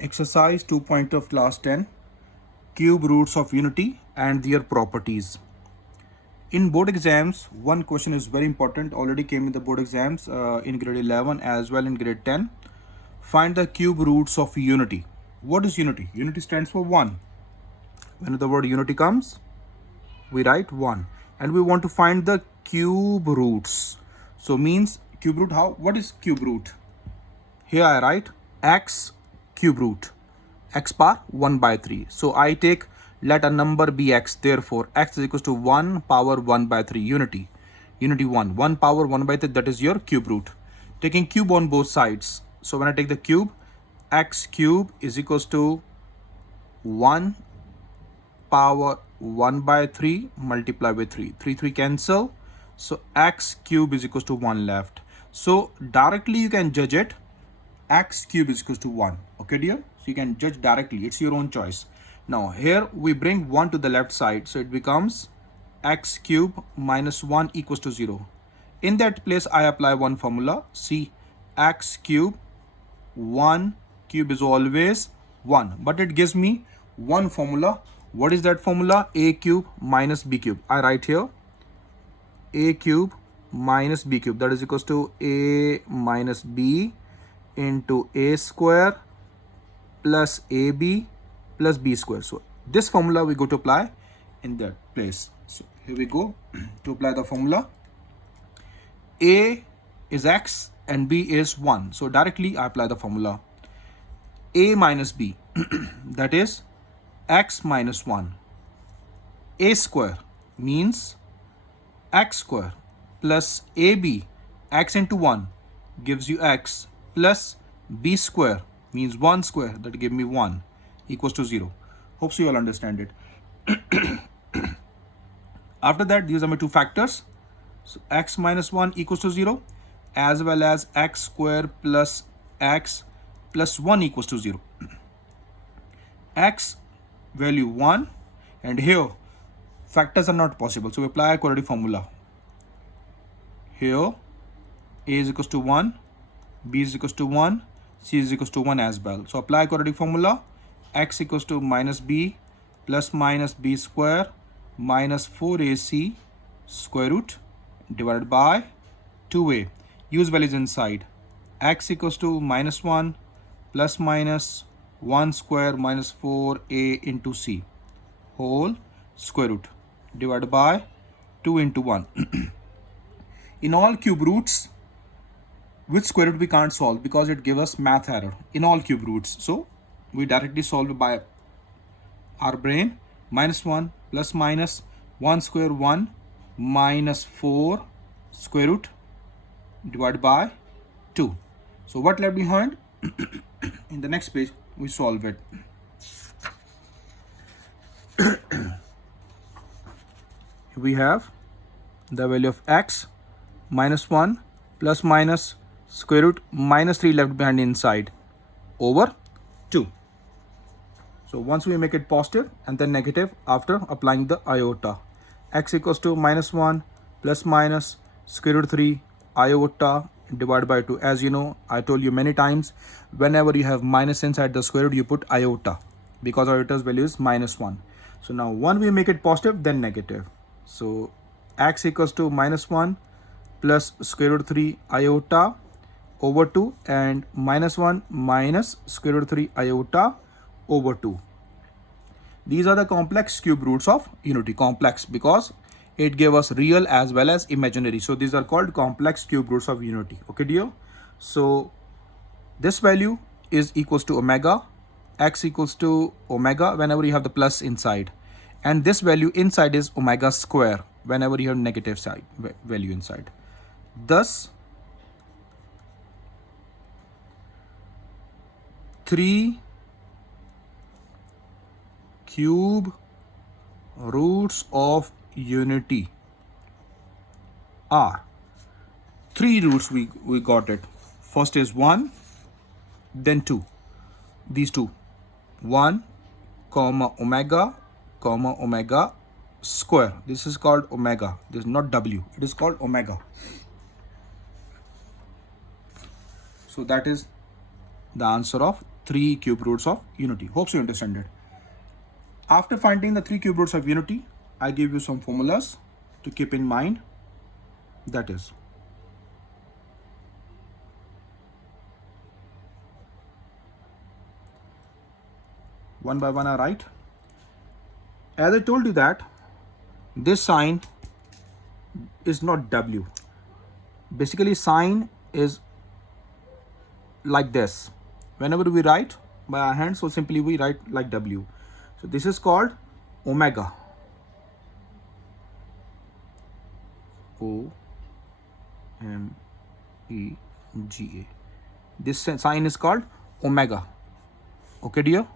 Exercise 2 of class 10, cube roots of unity and their properties. In board exams, one question is very important, already came in the board exams in grade 11 as well in grade 10. Find the cube roots of unity. What is unity? Unity stands for 1. When the word unity comes, we write 1. And we want to find the cube roots. So means cube root, how? What is cube root? Here I write x cube root, x power 1 by 3. So I take, let a number be x, therefore x is equals to 1 power 1 by 3, unity 1 power 1 by 3, that is your cube root. Taking cube on both sides, so when I take the cube, x cube is equals to 1 power 1 by 3 multiply by 3 cancel, so x cube is equals to 1 left. So directly you can judge it, x cube is equals to 1. Okay dear, so you can judge directly, it's your own choice. Now here we bring 1 to the left side, so it becomes x cube minus 1 equals to 0. In that place I apply one formula. See, x cube 1 cube is always 1, but it gives me one formula. What is that formula? A cube minus b cube. I write here a cube minus b cube, that is equals to a minus b into a square plus ab plus b square. So this formula we go to apply in that place. So here we go to apply the formula. A is x and b is 1. So directly I apply the formula. A minus b that is x minus 1. A square means x square plus ab, x into 1 gives you x, plus b square means 1 square, that give me 1 equals to 0. Hope so you all understand it. After that, these are my two factors. So x minus 1 equals to 0, as well as x square plus x plus 1 equals to 0. X value 1, and here factors are not possible, so we apply a quadratic formula. Here a is equals to 1, b is equals to 1, c is equals to 1 as well. So apply quadratic formula. X equals to minus b plus minus b square minus 4ac square root divided by 2a. Use values inside. X equals to minus 1 plus minus 1 square minus 4a into c whole square root divided by 2 into 1. In all cube roots, which square root we can't solve because it gives us math error in all cube roots. So we directly solve it by our brain. Minus 1 plus minus 1 square 1 minus 4 square root divided by 2. So what left behind? In the next page we solve it. We have the value of x minus 1 plus minus square root minus 3 left behind inside over 2. So once we make it positive and then negative after applying the iota. X equals to minus 1 plus minus square root 3 iota divided by 2. As you know, I told you many times, whenever you have minus inside the square root, you put iota because iota's value is minus 1. So now one we make it positive, then negative. So x equals to minus 1 plus square root 3 iota over 2 and minus 1 minus square root 3 iota over 2. These are the complex cube roots of unity. Complex because it gave us real as well as imaginary. So these are called complex cube roots of unity. Okay dear. So this value is equals to omega, x equals to omega whenever you have the plus inside, and this value inside is omega square whenever you have negative side value inside. Thus 3 cube roots of unity are 3 roots. We got it. First is 1, then 2. These two, 1 comma omega square. This is called omega. This is not w, it is called omega. So that is the answer of 3 cube roots of unity. Hope you understand it. After finding the 3 cube roots of unity, I give you some formulas to keep in mind. That is, one by one I write. As I told you that this sign is not W. Basically, sign is like this. Whenever we write by our hand, so simply we write like W. So this is called omega. O-M-E-G-A. This sign is called omega. Okay, dear?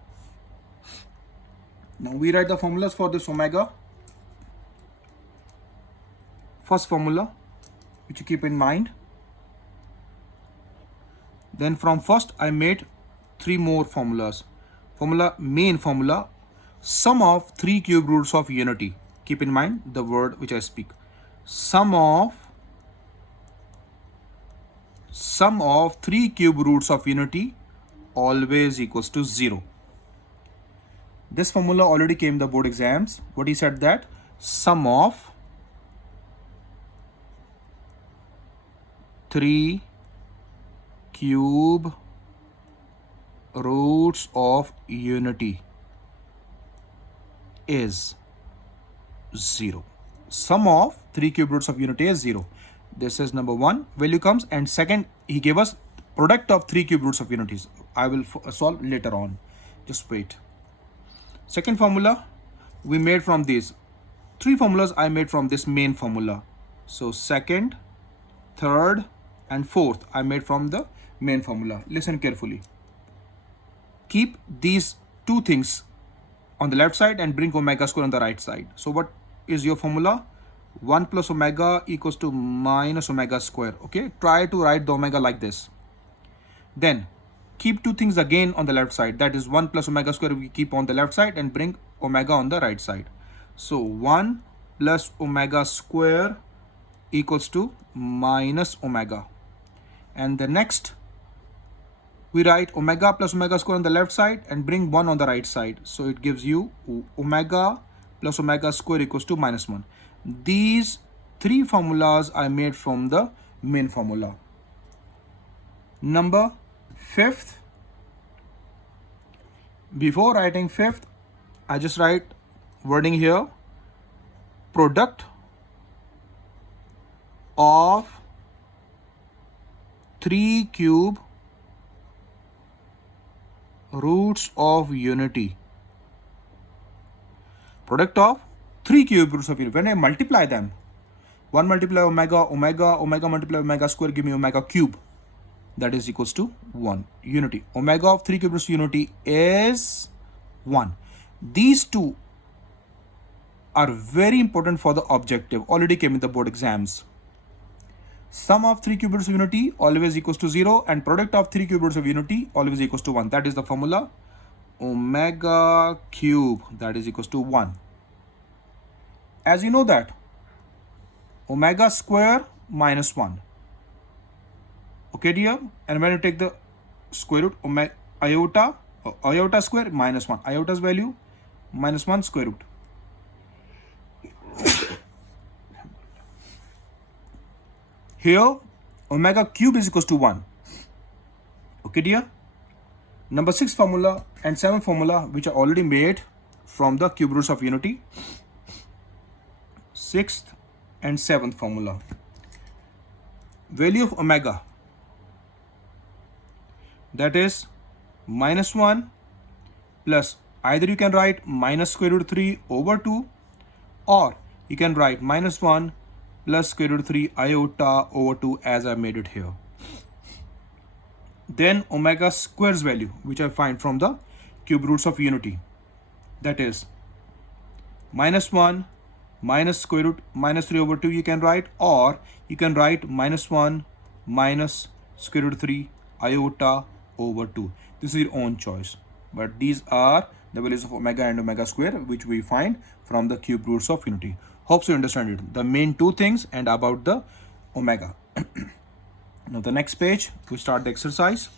Now we write the formulas for this omega. First formula, which you keep in mind. Then from first I made 3 more formulas. Main formula, sum of 3 cube roots of unity. Keep in mind the word which I speak. Sum of 3 cube roots of unity always equals to 0. This formula already came in the board exams. What he said that sum of 3 cube roots of unity is 0. Sum of 3 cube roots of unity is 0. This is number 1 value comes, and second he gave us product of 3 cube roots of unities. I will solve later on. Just wait. Second formula we made from these 3 formulas. I made from this main formula. So second, third and fourth I made from the main formula. Listen carefully. Keep these 2 things on the left side and bring omega square on the right side. So what is your formula? 1 plus omega equals to minus omega square. Okay, try to write the omega like this. Then keep 2 things again on the left side. That is 1 plus omega square we keep on the left side and bring omega on the right side. So 1 plus omega square equals to minus omega. And the next we write omega plus omega square on the left side and bring 1 on the right side. So it gives you omega plus omega square equals to minus 1. These 3 formulas I made from the main formula. Number 5th. Before writing 5th, I just write wording here. Product of 3 cube roots of unity. Product of 3 cube roots of unity. When I multiply them, 1 multiply omega multiply omega square give me omega cube. That is equals to 1. Unity. Omega of 3 cube roots of unity is 1. These 2 are very important for the objective. Already came in the board exams. Sum of 3 cube roots of unity always equals to 0, and product of 3 cube roots of unity always equals to 1. That is the formula. Omega cube, that is equals to 1. As you know that omega square minus 1. Okay, dear? And when you take the square root, iota square minus 1. Iota's value minus 1 square root. Here, omega cube is equals to 1. Okay, dear? Number 6 formula and 7 formula, which are already made from the cube roots of unity. 6th and 7th formula. Value of omega, that is minus 1 plus, either you can write minus square root 3 over 2, or you can write minus 1 plus square root 3 iota over 2 as I made it here. Then omega square's value, which I find from the cube roots of unity, that is minus 1 minus square root minus 3 over 2 you can write, or you can write minus 1 minus square root 3 iota over 2. This is your own choice, but these are the values of omega and omega square which we find from the cube roots of unity. Hope you understand it. The main 2 things and about the omega. Now the next page we start the exercise.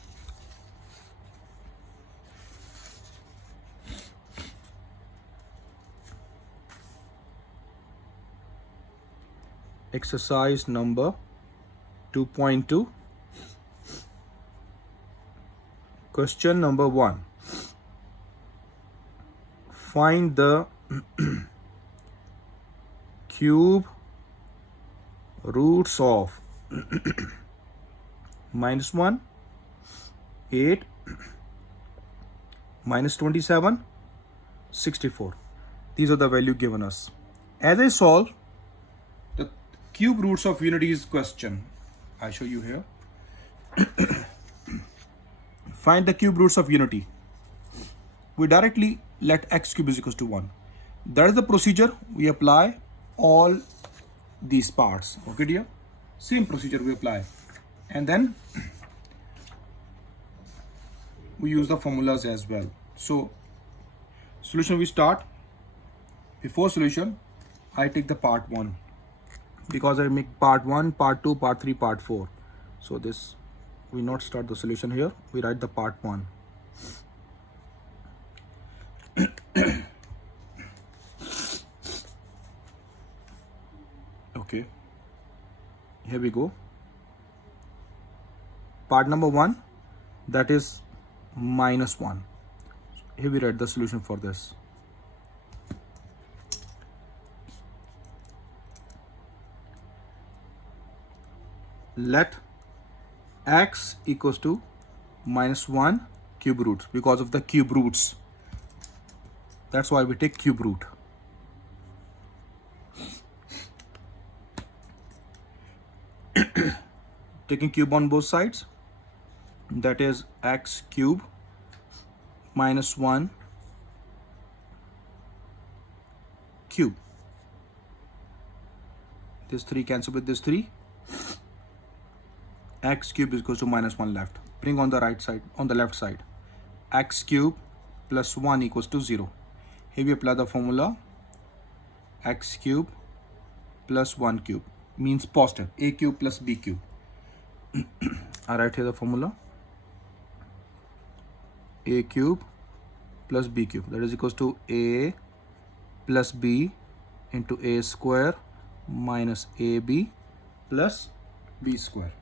Exercise number 2.2. Question number 1. Find the cube roots of -1, 8, -27, 64. These are the value given us. As I solve the cube roots of unities question, I show you here. Find the cube roots of unity. We directly let x cube is equals to 1. That is the procedure we apply all these parts. Okay, dear? Same procedure we apply. And then we use the formulas as well. So, solution we start. Before solution, I take the part 1. Because I make part 1, part 2, part 3, part 4. So this, we not start the solution here. We write the part 1. Okay, here we go. Part number 1, that is -1. Here we write the solution for this. Let x equals to -1 cube roots because of the cube roots. That's why we take cube root. Taking cube on both sides, that is x cube -1 cube. This 3 cancel with this 3. X cube is equals to -1 left. Bring on the right side, on the left side. X cube plus 1 equals to 0. Here we apply the formula. X cube plus 1 cube means positive. A cube plus B cube. I write here the formula. A cube plus B cube, that is equals to A plus B into A square minus AB plus B square.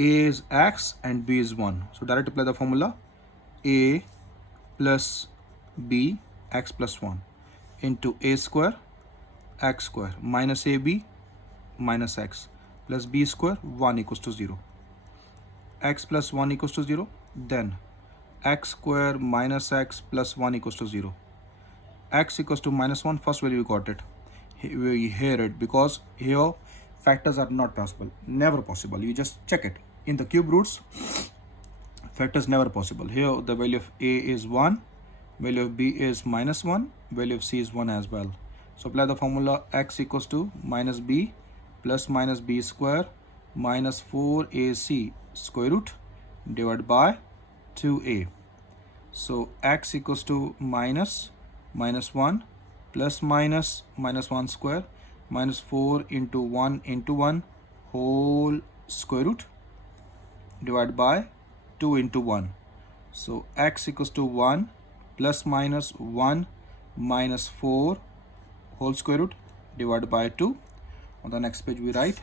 A is x and B is 1. So directly apply the formula. A plus B, x plus 1 into A square, x square minus AB minus x plus B square, 1 equals to 0. X plus 1 equals to 0. Then x square minus x plus 1 equals to 0. X equals to -1. First value we got it. We hear it because here factors are not possible. Never possible. You just check it. In the cube roots, factors never possible. Here the value of A is 1. Value of B is -1. Value of C is 1 as well. So apply the formula. X equals to minus B plus minus B square minus 4AC square root divided by 2A. So x equals to minus 1 plus minus -1 square minus 4 into 1 whole square root divided by 2 into 1. So x equals to 1 plus minus 1 minus 4 whole square root divided by 2. On the next page we write,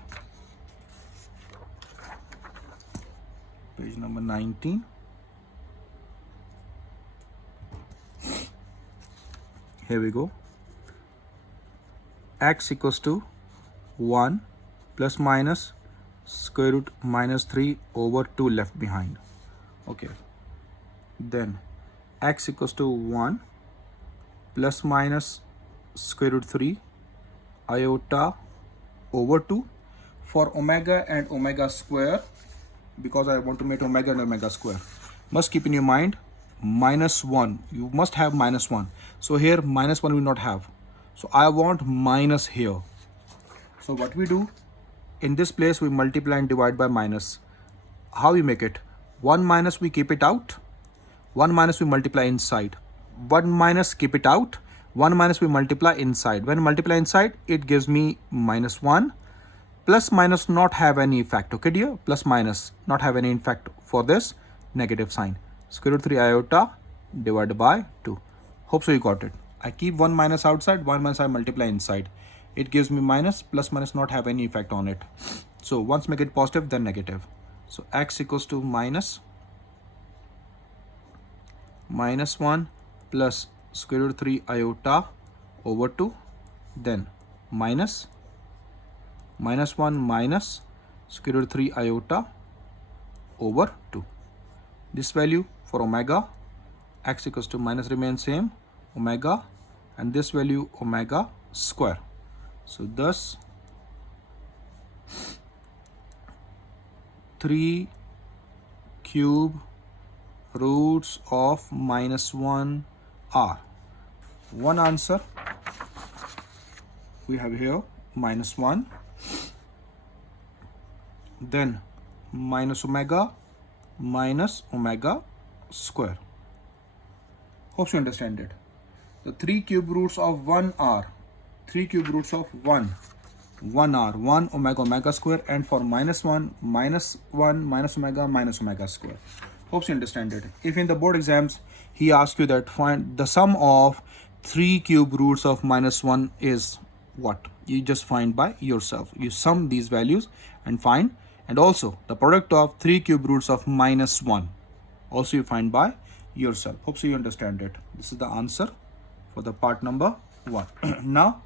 page number 19. Here we go. X equals to 1 plus minus square root -3 over 2 left behind. Okay. Then x equals to 1 plus minus square root 3 iota over 2 for omega and omega square, because I want to make omega and omega square. Must keep in your mind -1. You must have -1. So here -1 we not have. So I want minus here. So what we do, in this place we multiply and divide by minus. How we make it? 1 minus we keep it out. 1 minus we multiply inside. 1 minus keep it out. 1 minus we multiply inside. When multiply inside, it gives me -1. Plus minus not have any effect. Okay dear? Plus minus not have any effect for this negative sign. Square root 3 iota divided by 2. Hope so you got it. I keep 1 minus outside, 1 minus I multiply inside. It gives me minus, plus minus not have any effect on it. So once make it positive, then negative. So x equals to minus 1 plus square root 3 iota over 2, then minus 1 minus square root 3 iota over 2. This value for omega, x equals to minus remains same, omega, and this value omega square. So thus 3 cube roots of minus 1 are. One answer we have here, minus 1, then minus omega square. Hope you understand it. The 3 cube roots of 1 are 3 cube roots of 1 are 1 omega square, and for minus 1 minus omega square. Hope you understand it. If in the board exams he asks you that find the sum of 3 cube roots of minus 1 is what, you just find by yourself. You sum these values and find, and also the product of 3 cube roots of minus 1 also you find by yourself. Hope so you understand it. This is the answer for the part number 1. Now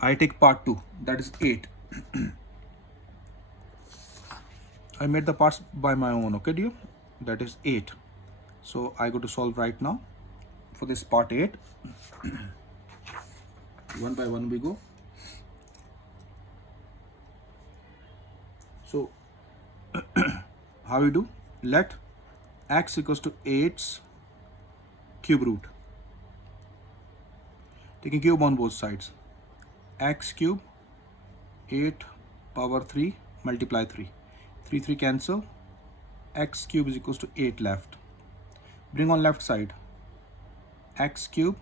I take part 2, that is 8. I made the parts by my own, okay dear? That is 8. So I go to solve right now for this part 8. One by one we go. So how we do? Let x equals to 8's cube root. Taking cube on both sides. X cube 8 power 3 multiply 3. 3 cancel. X cube is equals to 8 left. Bring on left side. X cube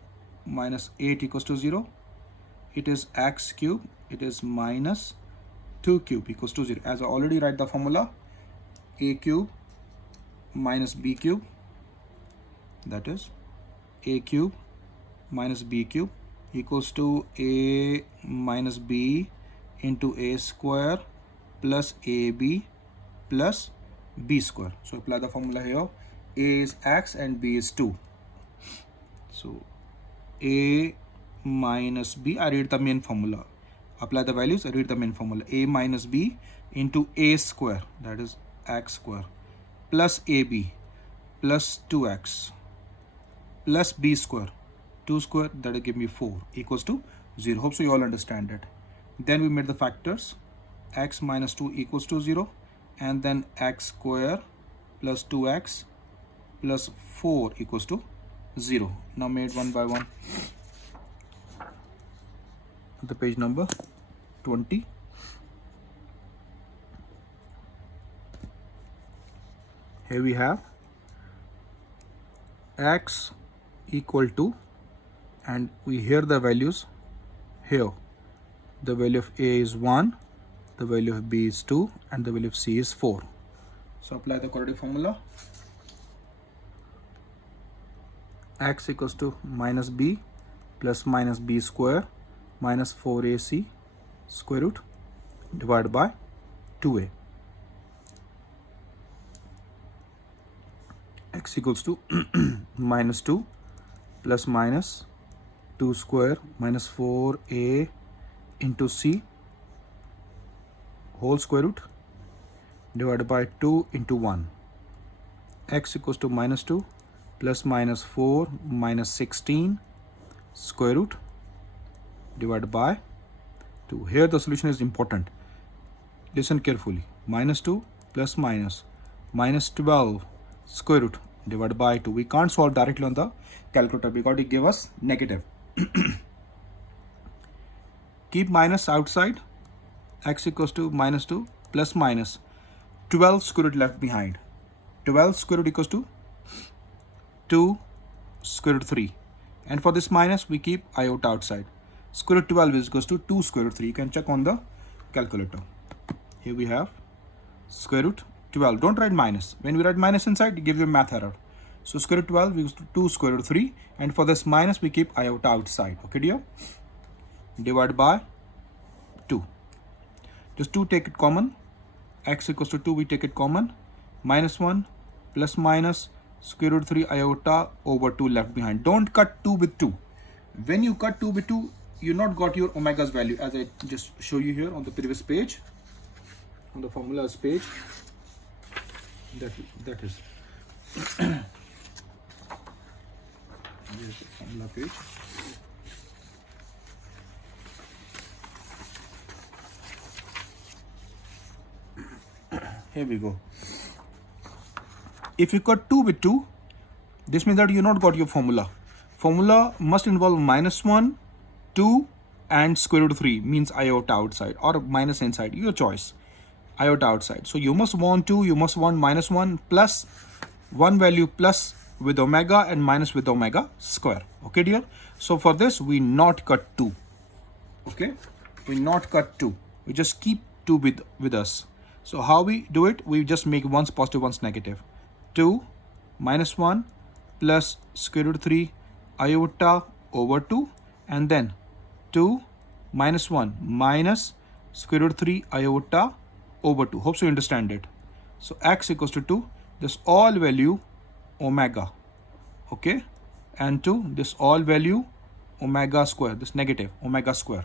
minus 8 equals to 0. It is x cube. It is minus 2 cube equals to 0. As I already write the formula, a cube minus b cube, that is a cube minus b cube equals to a minus b into a square plus ab plus b square. So apply the formula here. A is x and b is 2. So a minus b, I read the main formula. Apply the values, I read the main formula. A minus b into a square, that is x square, plus ab plus 2x plus b square, 2 square, that will give me 4 equals to 0. Hope so you all understand it. Then we made the factors. X minus 2 equals to 0, and then x square plus 2x plus 4 equals to 0. Now made one by one. The page number 20. Here we have x equal to, and we hear the values here. The value of a is 1, the value of b is 2, and the value of c is 4. So apply the quadratic formula. X equals to minus b plus minus b square minus 4ac square root divided by 2a. X equals to minus 2 plus minus 2 square minus 4a into c whole square root divided by 2 into 1. X equals to minus 2 plus minus 4 minus 16 square root divided by 2. Here the solution is important. Listen carefully. Minus 2 plus minus 12 square root divided by 2. We can't solve directly on the calculator because it gave us negative. Keep minus outside. X equals to minus 2 plus minus 12 square root left behind. 12 square root equals to 2 square root 3. And for this minus, we keep iota outside. Square root 12 is equals to 2 square root 3. You can check on the calculator. Here we have square root 12. Don't write minus. When we write minus inside, it gives you a math error. So square root 12 equals to 2 square root 3, and for this minus we keep iota outside. Okay dear? Divide by 2. Just 2 take it common. X equals to 2 we take it common. Minus 1 plus minus square root 3 iota over 2 left behind. Don't cut 2 with 2. When you cut 2 with 2, you not got your omega's value, as I just show you here on the previous page, on the formulas page. That is here's the formula page. Here we go. If you cut 2 with 2, this means that you not got your formula. Formula must involve minus 1, 2 and square root 3, means iota outside or minus inside, your choice. Iota outside. So you must want 2, you must want minus 1 plus 1 value plus with omega and minus with omega square. Okay dear? So for this we not cut 2. Okay? We not cut 2. We just keep 2 with us. So how we do it? We just make ones positive, ones negative. 2 minus 1 plus square root 3 iota over 2, and then 2 minus 1 minus square root 3 iota over 2. Hope so you understand it. So x equals to 2, this all value omega, okay, and 2 this all value omega square, this negative omega square.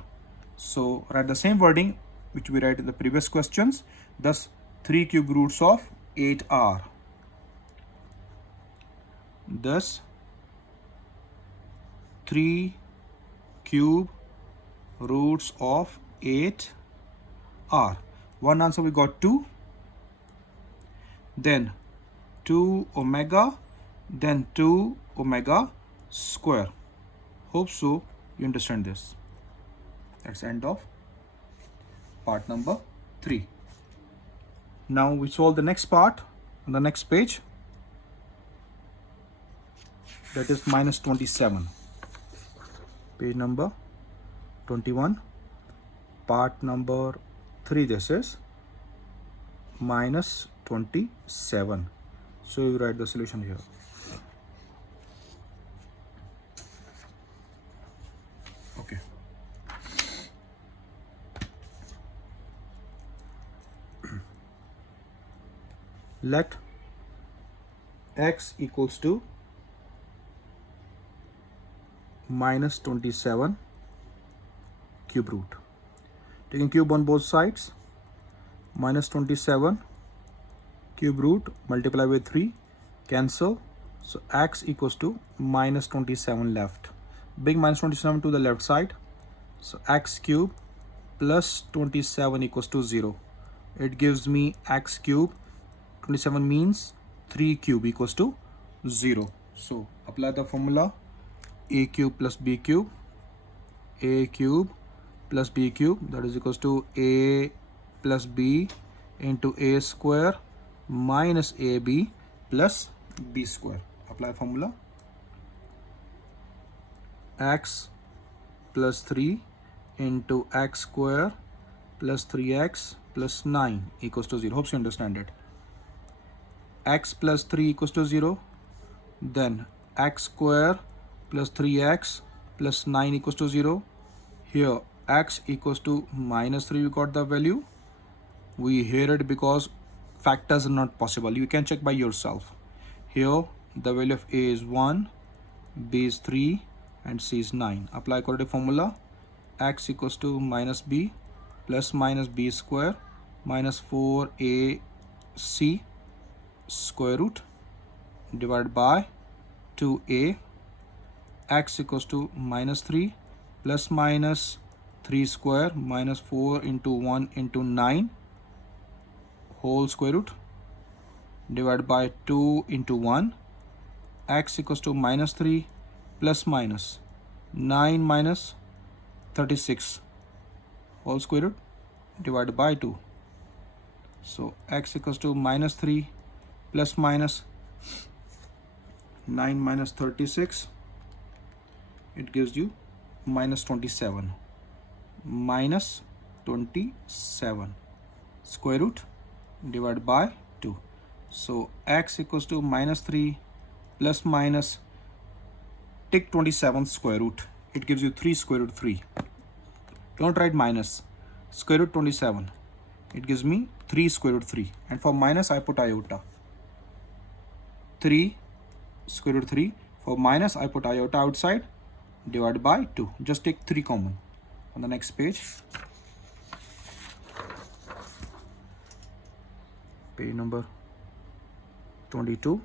So write the same wording which we write in the previous questions. Thus 3 cube roots of 8r. Thus 3 cube roots of 8r. One answer we got 2, then 2 omega, then 2 omega square. Hope so you understand this. That's the end of part number 3. Now we solve the next part on the next page, that is minus 27. Page number 21, part number 3, this is minus 27. So you write the solution here. Okay. Let x equals to minus 27 cube root. Taking cube on both sides, minus 27 cube root multiply with 3, cancel. So x equals to minus 27 left. Big minus 27 to the left side. So x cube plus 27 equals to 0. It gives me x cube. 27 means 3 cube equals to 0. So apply the formula. A cube plus b cube, a cube plus b cube, that is equals to a plus b into a square minus ab plus b square. Apply formula. X plus 3 into x square plus 3x plus 9 equals to 0. Hope you understand it. X plus 3 equals to 0. Then x square plus 3x plus 9 equals to 0. Here x equals to minus 3, we got the value. We hear it because factors are not possible. You can check by yourself. Here the value of a is 1, b is 3 and c is 9. Apply quadratic formula. X equals to minus b plus minus b square minus 4ac square root divided by 2a. X equals to minus 3 plus minus 3 square minus 4 into 1 into 9 whole square root divided by 2 into 1. X equals to minus 3 plus minus 9 minus 36 whole square root divided by 2. So x equals to minus 3 plus minus 9 minus 36, it gives you minus 27. Minus 27 square root divided by 2. So x equals to minus 3 plus minus, take 27 square root. It gives you 3 square root 3. Don't write minus. Square root 27. It gives me 3 square root 3. And for minus, I put iota. 3 square root 3. For minus, I put iota outside, divided by 2. Just take 3 common. On the next page, page number 22,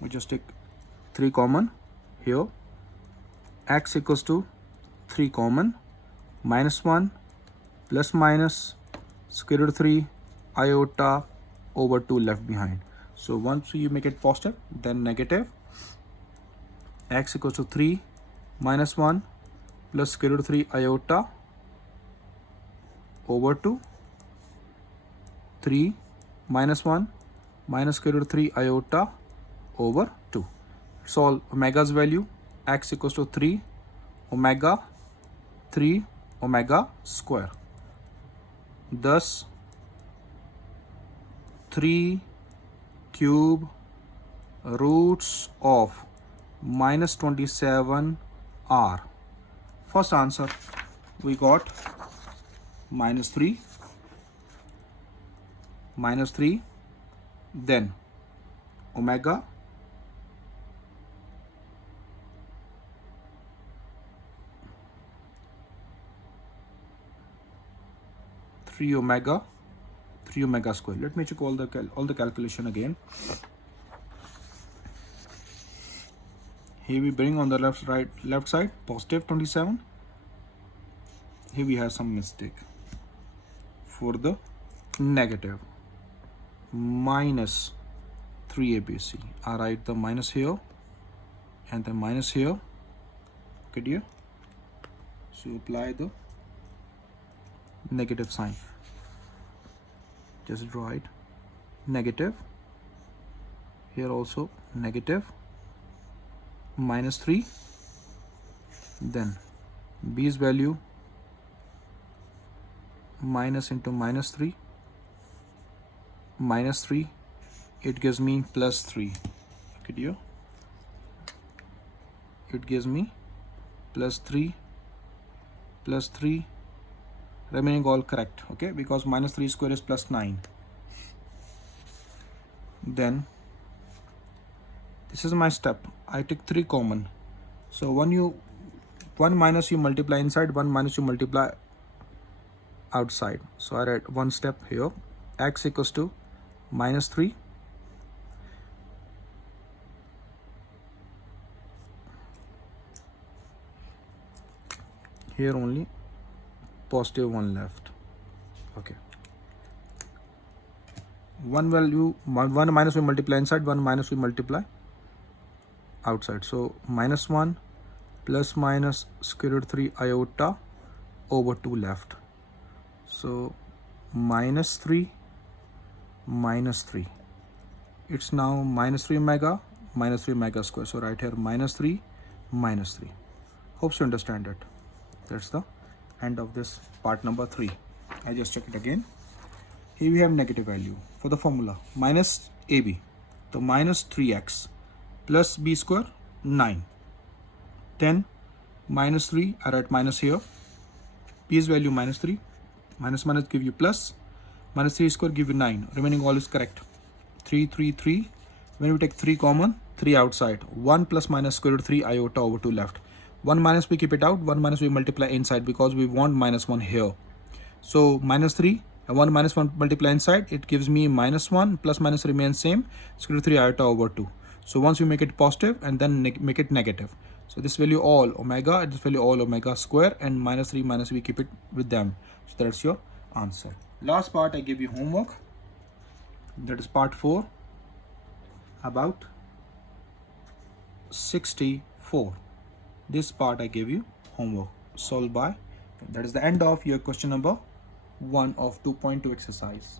we just take 3 common here. X equals to 3 common, minus 1 plus minus square root 3 iota over 2 left behind. So once you make it positive, then negative. X equals to 3 minus 1 plus square root 3 iota over 2, 3 minus 1 minus square root 3 iota over 2. Solve omega's value. X equals to 3 omega 3 omega square. Thus 3 cube roots of minus 27 are. First answer we got minus 3, then omega 3 omega square. Let me check all the calculation again. Here we bring on the left side positive 27. Here we have some mistake. For the negative, minus 3abc. I write the minus here and the minus here. Okay, dear. So apply the negative sign. Just draw it. Negative. Here also negative. Minus 3. Then b's value minus into minus 3. Minus 3. It gives me plus 3. Okay, dear. It gives me plus 3. Plus 3. Remaining all correct, okay, because minus 3 square is plus 9. Then this is my step. I take 3 common. So one minus you multiply inside, one minus you multiply outside. So I write one step here. X equals to minus 3 here only positive 1 left. Okay, one minus we multiply inside, one minus we multiply outside. So minus 1 plus minus square root 3 iota over 2 left. So minus 3 minus 3. It's now minus 3 omega square. So right here minus 3 minus 3. Hope you understand it. That's the end of this part number 3. I just check it again. Here we have negative value for the formula minus ab. So minus 3x plus b square 9. 10 minus 3. I write minus here. P's value minus 3. Minus minus give you plus. Minus 3 square give you 9. Remaining all is correct. 3 3 3. When we take 3 common, 3 outside. 1 plus minus square root 3 iota over 2 left. 1 minus we keep it out, 1 minus we multiply inside because we want minus 1 here. So minus 3 and 1 minus 1 multiply inside, it gives me minus 1 plus minus remains same, square root 3 iota over 2. So once we make it positive and then make it negative. So this value all omega, this value all omega square, and minus 3 minus we keep it with them. So that's your answer. Last part I give you homework. That is part 4 about 64. This part I gave you homework. Solve by. That is the end of your question number 1 of 2.2 exercise.